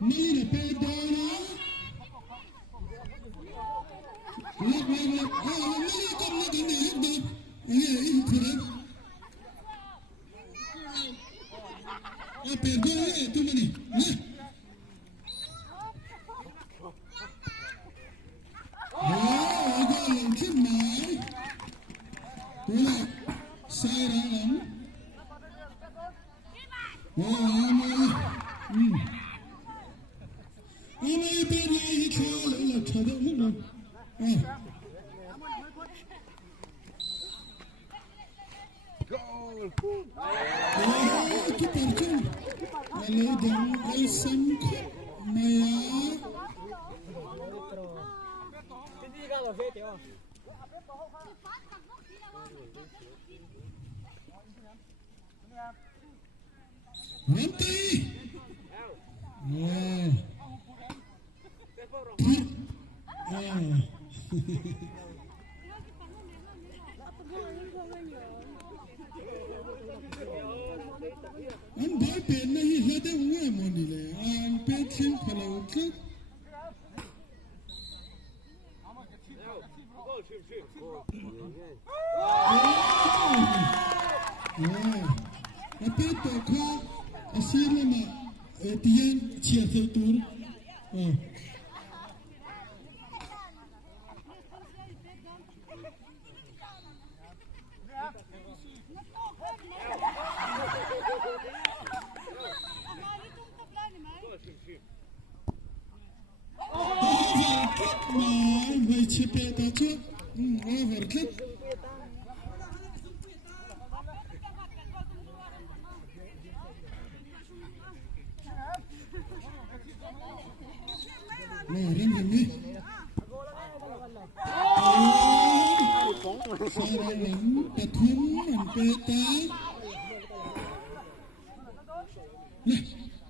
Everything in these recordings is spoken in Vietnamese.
Mali là pe đó lắc Mali cầm nó cái này được nghe ít thôi pe đó tu Mali nè cái lần trước này tôi là sai ra lắm Ini beri kalau ada mana? Kita pergi. Kalau dengan Elson Maya. Nanti. Anh bảo tiền này hết đấy nghe mà điเลยanh biết xem phải là ok anh biết tôi có xin mà tiền chia theo tuần Vậy chỉ bé ta chứ, overkill. Rồi lên hình đi. Sai ra lắm, ta thúng mình bé ta. Này,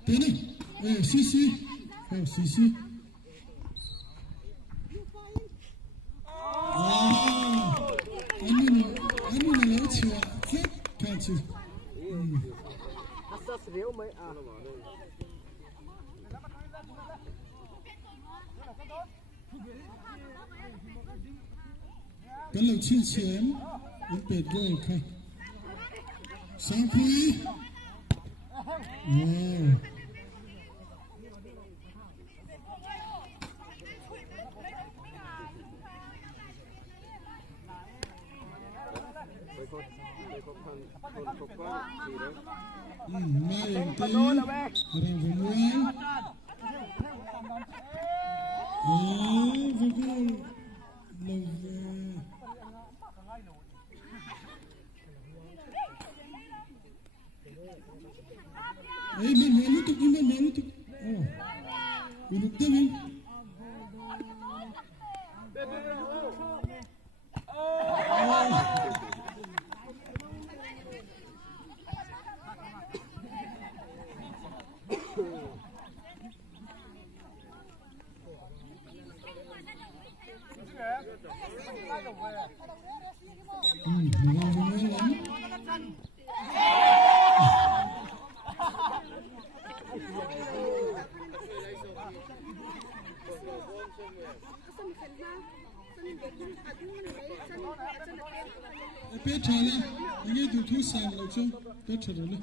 tới này, xí, xí. Anh là lấy chùa hết cả chứ. Cái lẩu chiên chén, anhเป็ดด้วยค่ะsáng quý. Mai anh tí rằng phải mua với cái lầu về mình lúc tục mình lúc tới mình bé trả lại anh ấy tụi thu sang rồi chứ bé trả rồi đấy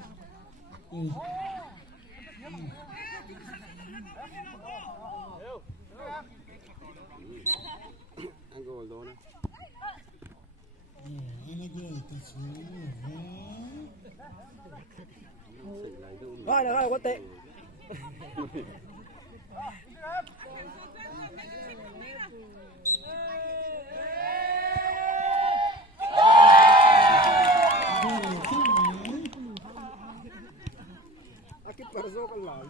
anh ngồi rồi nè anh ngồi tại chỗ rồi quá tệ Perso con lợn.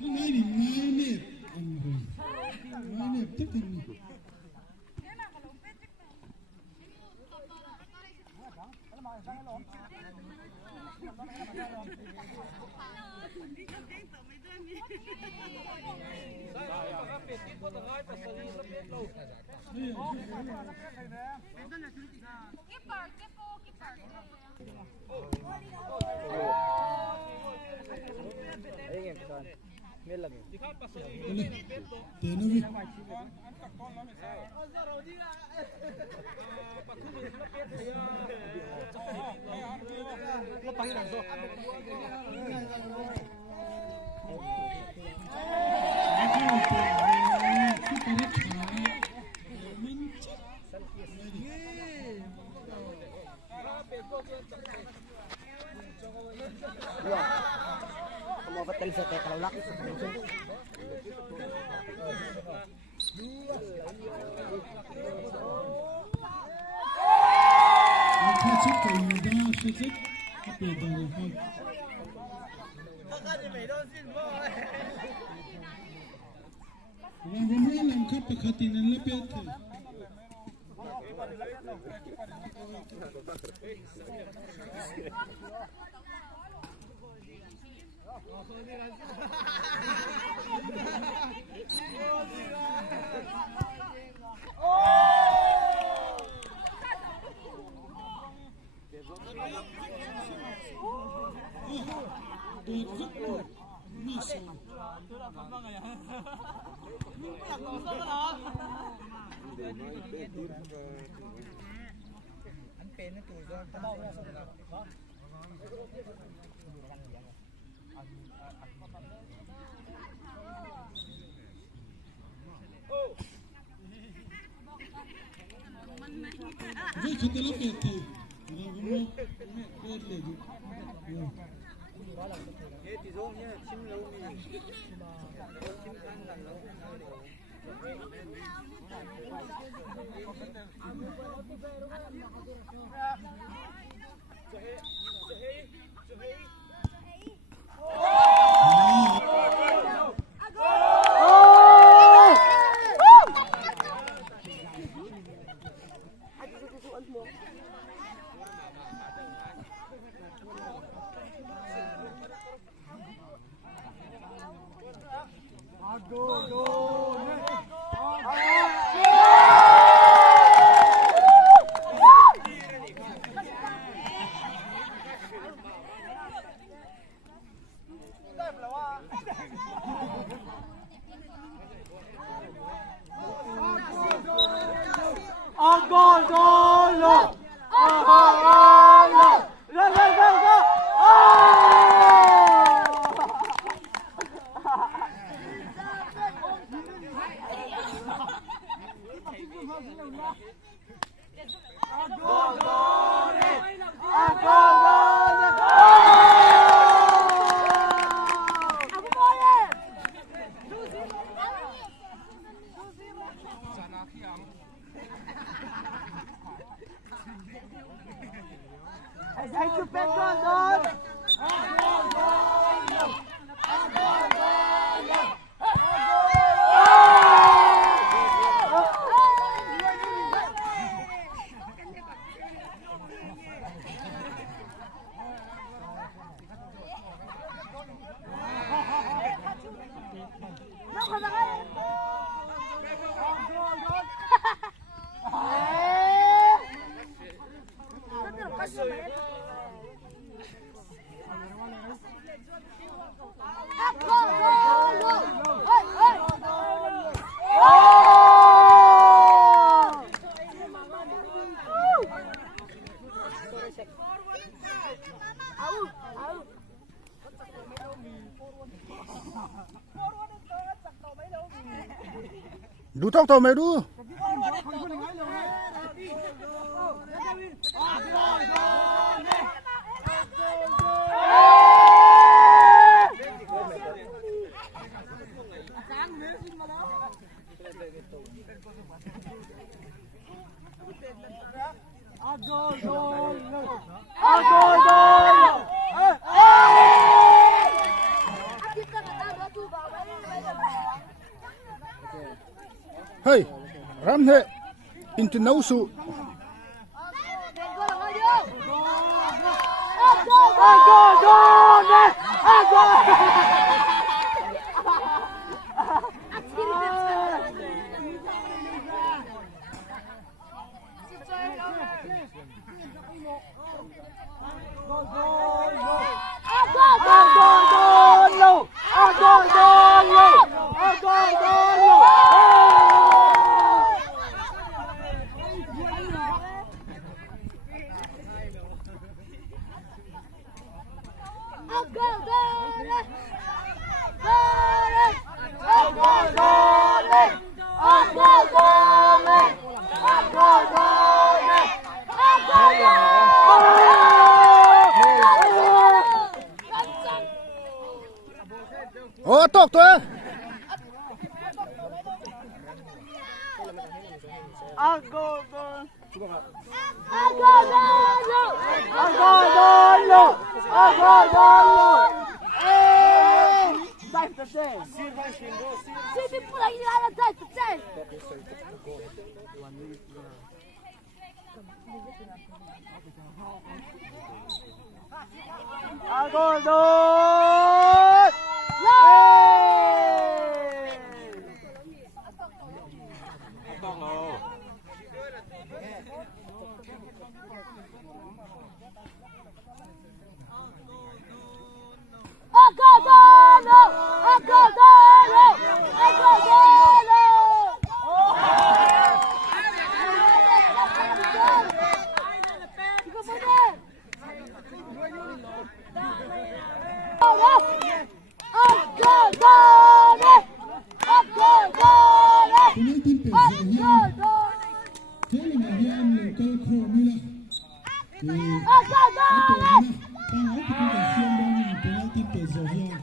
Cái này thì mai nè Hep tek ini. Tenavi. Mau betul saya kalau laki Kaçık kayında şekil apedani ha. Wangomela mkapa katina lepete. Ve katala pete. Wangomela pete. Đủ tóc tàu mày đủ. hey ram he into nau su ô tóc tôi Penalti Zahian. Thế là Zahian là câu khổ như là thì cái tổ na tăng áo thì cũng phải xiên đang penalti Zahian.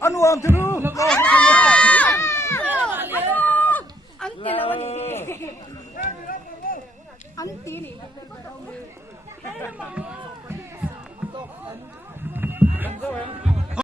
Anu am tu. Anti lawan ini. Anti nih.